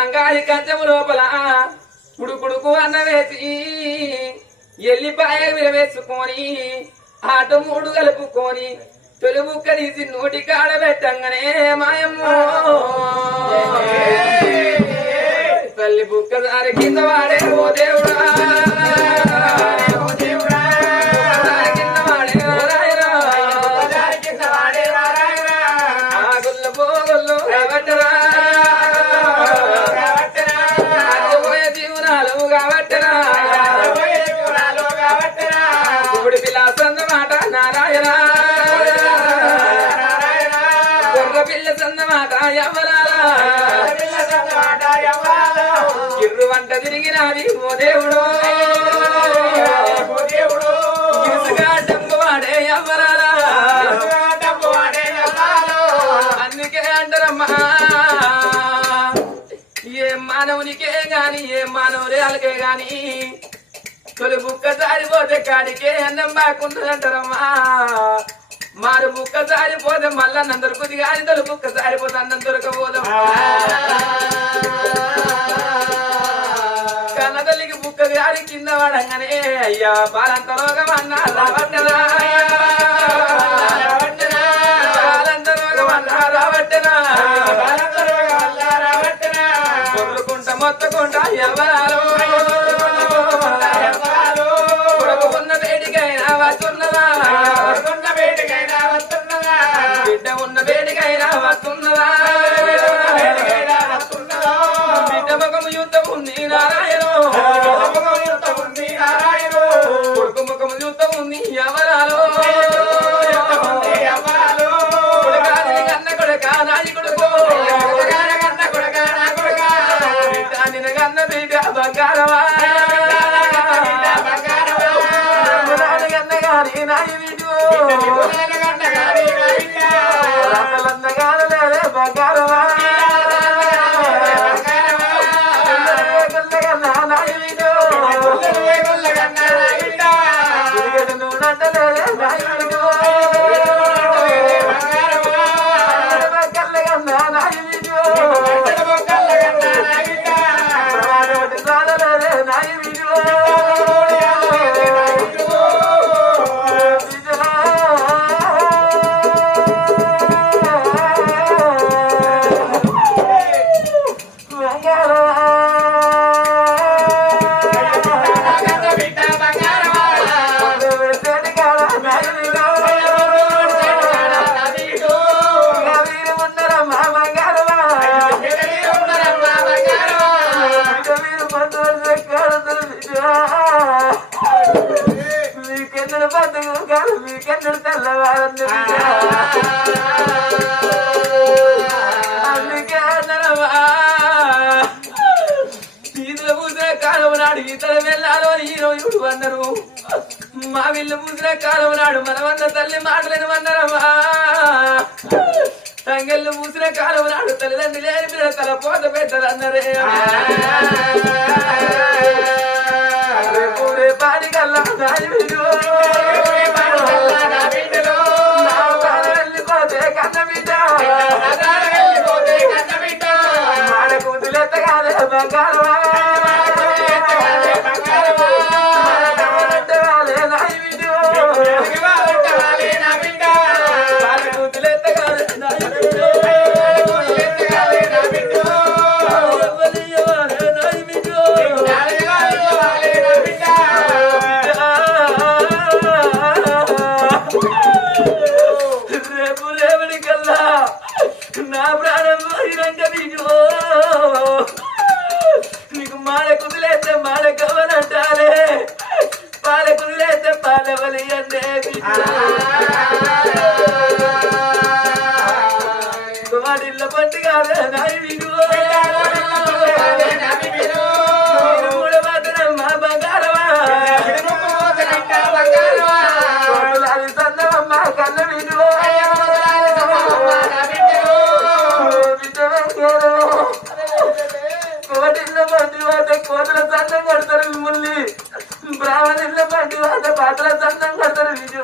బంగారి కంచము లోపల కుడుకుడుకు అన్న వేసి ఎల్లిపాయ విరవేసుకొని ఆట మూడు కలుపుకొని తొలి బుక్క తీసి నోటి కాడ పెట్టంగానే మాయమ్మ తల్లి బుక్క దారి కింద వాడే ఓ దేవుడా గిర్రు వంట తిరిగినది ఓ దేవుడు ఇసుగా డబ్బు వాడే ఎవ్వరాలా అందుకే అంటారమ్మా ఏ మానవునికే గాని ఏ మానవురాలకే గాని తొలి బుక్క జారిపోతే కాడికే అన్నం బాగుంటుందంటారమ్మా మారు బుక్క జారిపోతే మళ్ళా నందరుకుది కానీ తొలి బుక్క జారిపోతే అన్నం దొరకపోదాం కన్న తల్లికి బుక్క జారి కింద పడంగానే అయ్యా బాలంత రోగం అన్నా రావట్టనా బాలంత రోగం అన్నా రావట్టనా కొర్రుకుంట మొత్తకుంట ఎవరాలో కొడుకున్న వేడికైనా వస్తున్నదా బిడ్డ ఉన్న వేడికైనా వస్తున్నదా బిడ్డ ముఖము యుద్ధం ఉంది నారాయణ కొడుకు ముఖము యుద్ధం ఉంది ఎవరాలో కన్న కొడుక నాది కొడుకు బిడ్డ నిన్న కన్న బిడ్డ బంగారమా కన్న గారి నాది బిడ్డు రాకలన్నగానలే బంగారమా మీకెన్నడు బతుకు కాదు మీకెన్నడు తెల్లవారు అందుకే అన్నరమ్మా ఈదుల పూసిన కాలం నాడు ఇతర వెళ్ళాలో ఈరోజు అన్నారు మా వీళ్ళు పూసిన కాలం నాడు మనమన్న తల్లి మాటలను అన్నారమ్మా తంగెళ్ళు పూసిన కాలం నాడు తల్లిదండ్రులు లేని మీద తల పోత పెట్టరన్నరే పాడి కల్లా వెళ్ళిపోతే కన్న బిడ్డ మాడ కూతులెత్తగానే బంగారమా నా ప్రాణం పోయినంటే నీకు మాడ కుదిలేస్తే మాడ కవనంటారే పాల కుదిలేస్తే పాలవలి అంటే వాడిల్ల పట్టుగానే నాయి విడు కూడా మాత్రం మా బంగారమా సన్నమ్మ కన్న విడు కోటిళ్ళ పండి వాట కోతల సంతం కడతారు మిమ్మల్ని బ్రాహ్మణిళ్ళ పండి వాట పాతల సంతం కడతారు విజు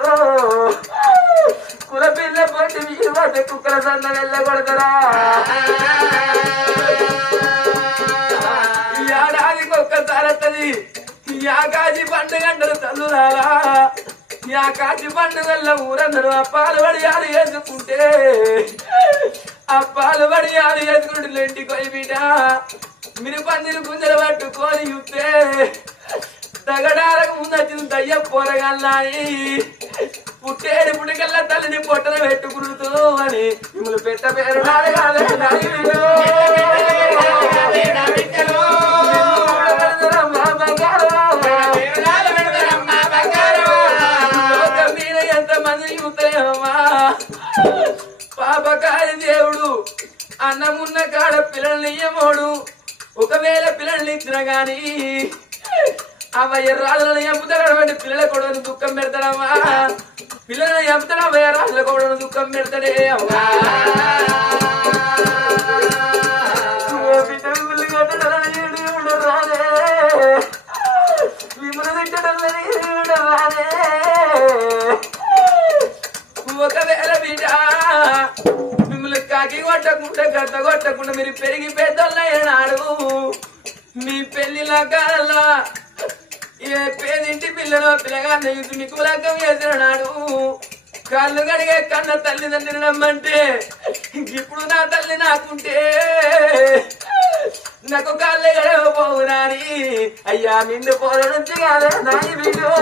కులపిల్ల పండి మీరు వాట కుక్కల సంతం వెళ్ళ కొడతారా యాకాచి పండుగంటారు తల్లురాలా యాకాచి పండుగల్లో ఊరందరూ అప్పాలు వడియాలు వేసుకుంటే అప్పాలు వడియాలు వేసుకుంటే ఇంటికి పోయి బిడ్డ మీరు పందిరి గుంజలు పట్టుకొని చూస్తే తగడాలకు ముందొచ్చిన దయ్య పోరగాలని పుట్టేడు పుడికల్లా తల్లిని పొట్టన పెట్టుకుడుతూ అని మిమ్మల్ని పెట్ట పేరు ఎంతమంది చూస్తాయమ్మా పాపకాయ దేవుడు అన్నమున్న కాడ పిల్లల్ని ఇయ్యమోడు ఒకవేళ పిల్లల్ని ఇచ్చిన గాని అవ ఎర్రాళ్ళని ఎంపుతాడు పిల్లల కూడా దుఃఖం పెడతాడమ్మా పిల్లల్ని ఎంపుతాడు అవ ఎర్రాళ్ళ కూడా దుఃఖం పెడతాడే అమ్మా ఒకవేళ బిడ్డ మిమ్మల్ని కాకి కొట్టకుండా గడ్డ కొట్టకుండా మీరు పెరిగి పెద్దోళ్ళైనాడు మీ పెళ్లిలా కాదల్లా ఏ పేదింటి పిల్లలో పిల్లగాన్ని మీకు లగ్గం చేసినాడు కళ్ళు కడిగే కన్న తల్లిదండ్రులు నమ్మంటే ఇప్పుడు నా తల్లి నాకుంటే నాకు కళ్ళు గడవపోవునాని అయ్యా నిండు పోర నుంచి కాదే నాయి బిడ్డో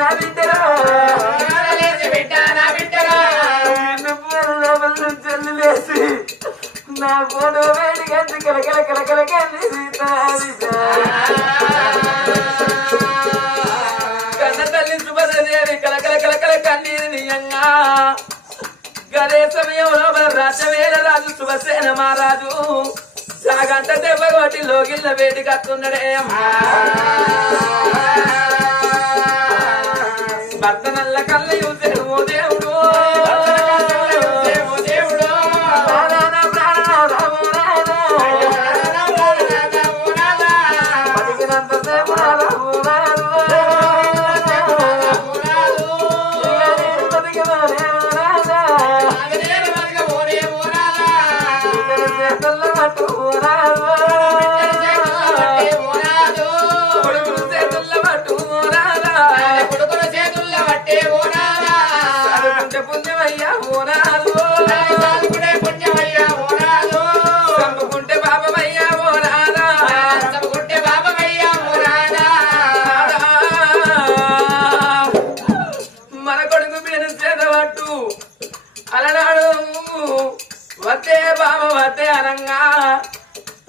నా బిడ్డలో చెల్లి లేసి నా ఫోటో వేడి గంటి కలకల కలకల కన్న తల్లి సుభద్రదేవి కలకల కలకల కన్నీరు నియంగా గదే సమయంలో మన రాజవేల రాజు శుభసేన మహారాజు సాగంట దెబ్బ కొట్టి లోగిళ్ళ వేడి కత్తున్నాడే భర్త నల్ల కళ్ళ చూసాడు ఓ దేవుడు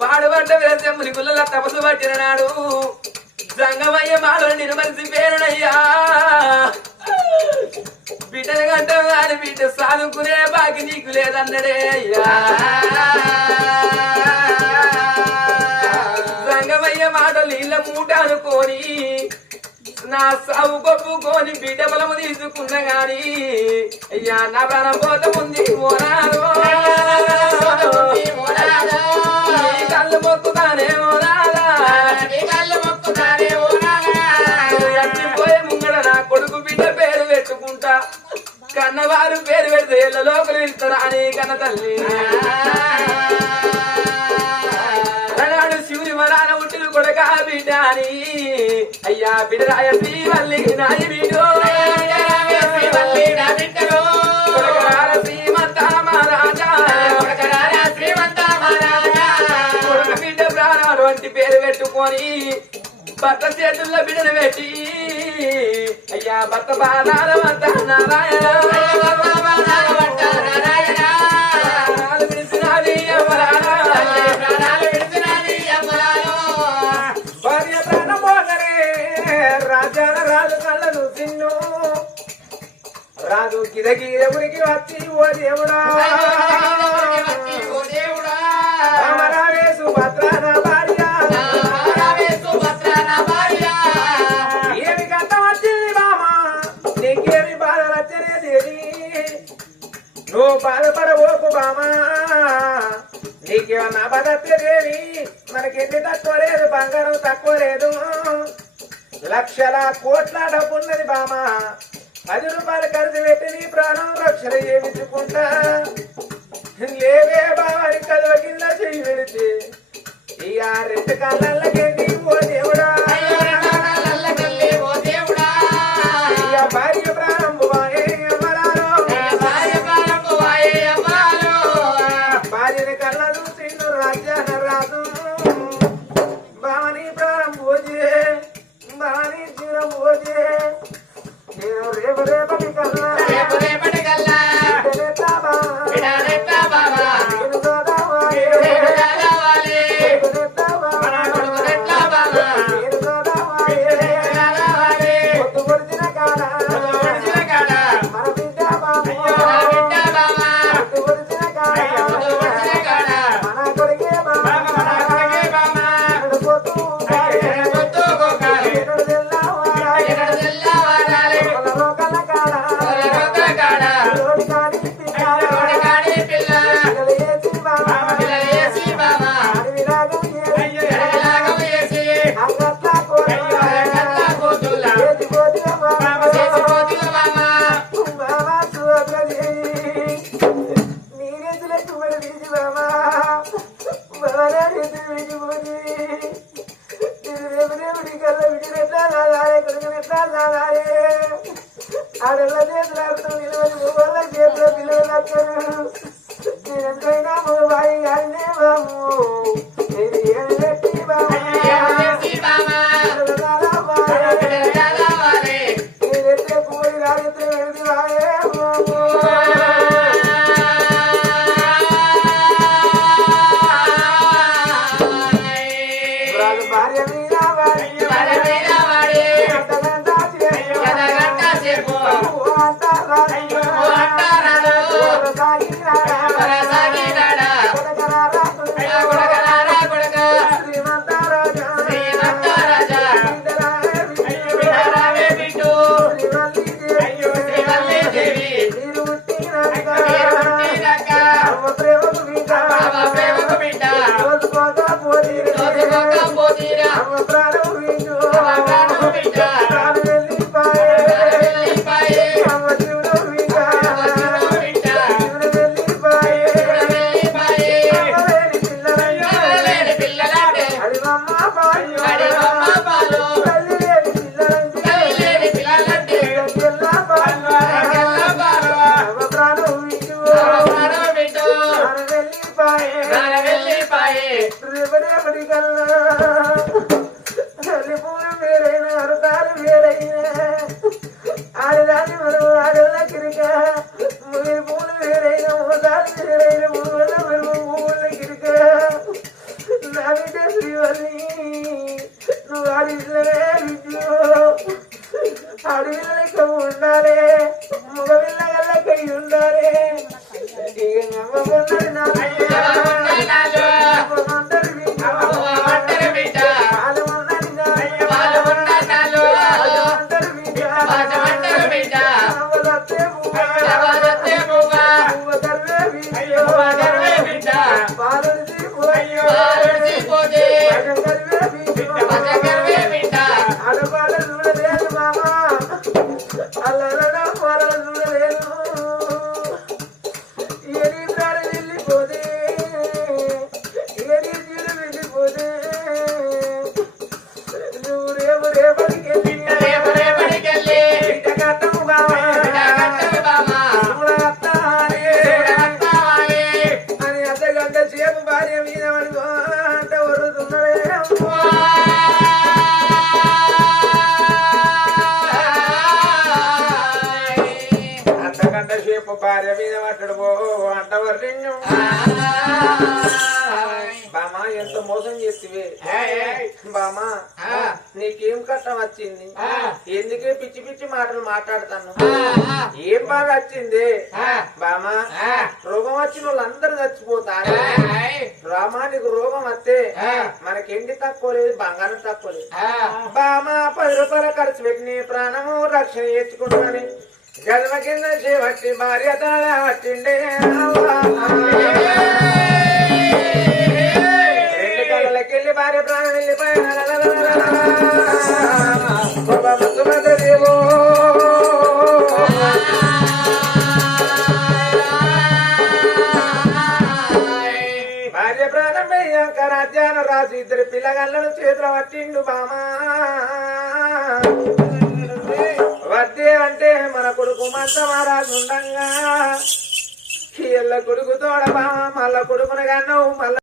పాడుబడ్డ విరసెమ్ముని గుళ్ళ తపసు పట్టిన నాడు సంగమయ్య మాలో నిర్మలిసి పేరునయ్యా బిడ్డను గంట అని బిడ్డ సాదుకునే బాకి నీకు లేదన్నడే అయ్యా సంగమయ్య మాటలు ఇళ్ళ మూట అనుకోని నా సాగు కొప్పుకొని బిడ్డ బలము తీసుకున్న గాని అయ్యా నా ప్రాణం పోత ఉంది ఓనాడు కళ్ళు మొక్కుతానే ఓనాడిపోయే ముంగడ నా కొడుకు బిడ్డ పేరు పెట్టుకుంటా కన్నవారు పేరు పెడితే ఇళ్ళ లోపలి వెళ్తారా అని కన్న తల్లి అన్నాడు శివుని వరాన ఉట్టిన కొడక బిడ్డ అని అయ్యా బిడ్డరాయ శ్రీవల్లి నాయ బిడ్డో పేరు పెట్టుకొని భర్త చేతుల్లో బిడ్డను పెట్టి అయ్యా భర్త బాధాల వద్ద నారాయణ విడిచినది భార్య ప్రాణమోదరే రాజాల రాజు కళ్ళను తిన్ను రాజు గిరగిర ఉరికి వచ్చి ఓ దేవుడా సుభద్ర ఏమి కట్ట వచ్చింది మామా నీకేమి బాధ వచ్చనేది నువ్వు బాధపడబోకు బామా నీకేమన్నా బాధ వచ్చేదేవి మనకెన్ని తక్కువ లేదు బంగారం తక్కువ లేదు లక్షల కోట్ల డబ్బున్నది బామా 10 రూపాయలు ఖర్చు పెట్టి నీ ప్రాణం రక్షణ చేయించుకుంటా లేవే బావాడి కదవ కింద చెయ్యి పెడితే ఇక రెండు కళ్ళకెళ్ళి ఓ దేవుడా ఇక భార్య ప్రాణం పోయే అమరాలో భార్యని కళ్ళ చూసిండు రాజ్యాన రాదు భావని ప్రాణం పోజే భావని జీవనం పోజే నేను రేపు రేపటి కల్లా ఆడల్ల చేతులాడుతూ నిలవని వాళ్ళ చేతిలో పిల్లలు నేనెంతైనా బాయి కానీ బాబు నేను ఏం పెట్టి నేనెత్తే కోడి రాజెత్తే వెళ్తే బాయే బాబు భార్య మీద ఆడదాన్ని మనం ఆడల కిరిక పూలు వేరైన మోదాలు వేరైన మూల పూల కిరిక నా బిడ్డ శ్రీవల్లి నువ్వు ఆడిల్లే విద్యు ఆడవిల్లక ఉండాలి మగవిల్ల గల్లకై ఉండాలి ఇక నమ్మకున్నది నా భార్య మీద పట్టడు అంటవర్ణ్యం బామా ఎంత మోసం చేతివే బామా నీకేం కష్టం వచ్చింది ఎందుకే పిచ్చి పిచ్చి మాటలు మాట్లాడతాను ఏం బాగా వచ్చింది బామా రోగం వచ్చిన వాళ్ళందరూ చచ్చిపోతారు రామా నీకు రోగం వస్తే మనకెండి తక్కువ లేదు బంగారం తక్కువ లేదు బామా 10 రూపాయల ఖర్చు పెట్టి నీ ప్రాణము రక్షణ చేసుకుంటానని జన్మ కింద చేపట్టి భార్య తల పట్టిండే 2 కళ్ళకెళ్ళి భార్య ప్రాణం వెళ్ళిపోయిన భార్య ప్రాణం రాజ్యానం పోయాక రాజ్యానం రాసి ఇద్దరు పిల్లగాళ్ళను చేతులు పట్టిండు బామా వద్దే అంటే మన కొడుకు మంచమారాజు ఉండంగా ఎల్ల కొడుకు తోడ బామా మళ్ళా కొడుకును కన్నావు మళ్ళా